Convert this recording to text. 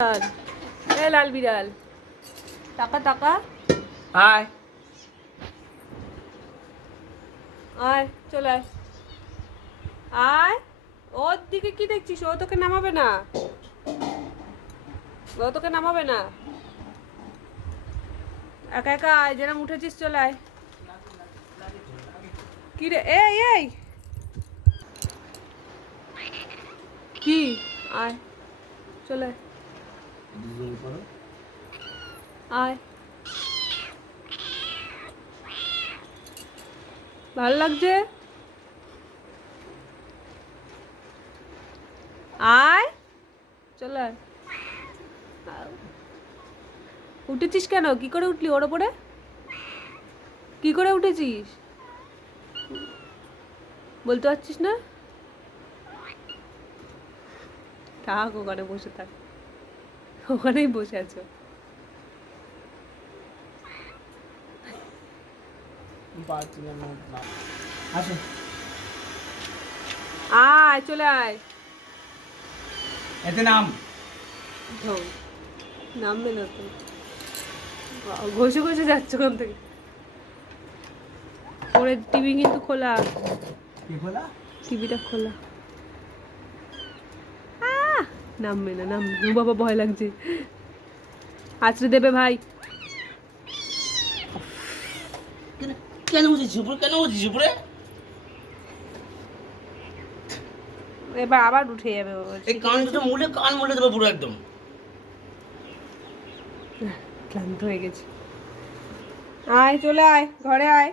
এ লাল বিড়াল, টাকা টাকা আয় আয়, চলে আয় আয়। ওর দিকে কি দেখছিস? ও তোকে নামাবে না, ও তোকে নামাবে না। একা একা আয়, যেরকম উঠেছিস চলে আয়। কি রে? এই এই কি? আয়, চলে আয়। ভালো লাগছে? আয়, চলে আয়। উঠেছিস কেন? কি করে উঠলি ওর ওপরে? কি করে উঠেছিস বলতে পারছিস না? থাক, ওখানে বসে থাক, ওখানেই বসে আছো। আয়, চলে আয়। এতে নাম নামবে না তো, ঘষে ঘষে যাচ্ছে ওখান থেকে। ওরে টিভি কিন্তু খোলা, কি খোলা? টিভিটা খোলা। নামবে না, নামবে না। ও বাবা, ভয় লাগছে, আছড়ে দেবে ভাই। কেন বুঝিস উপরে? কেন বুঝিস উপরে? এবার আবার উঠে যাবে ও। এই কান দুটো মুলে, কান মুলে দেবো পুরো একদম। ক্লান্ত হয়ে গেছি। আয়, চলে আয়, ঘরে আয়।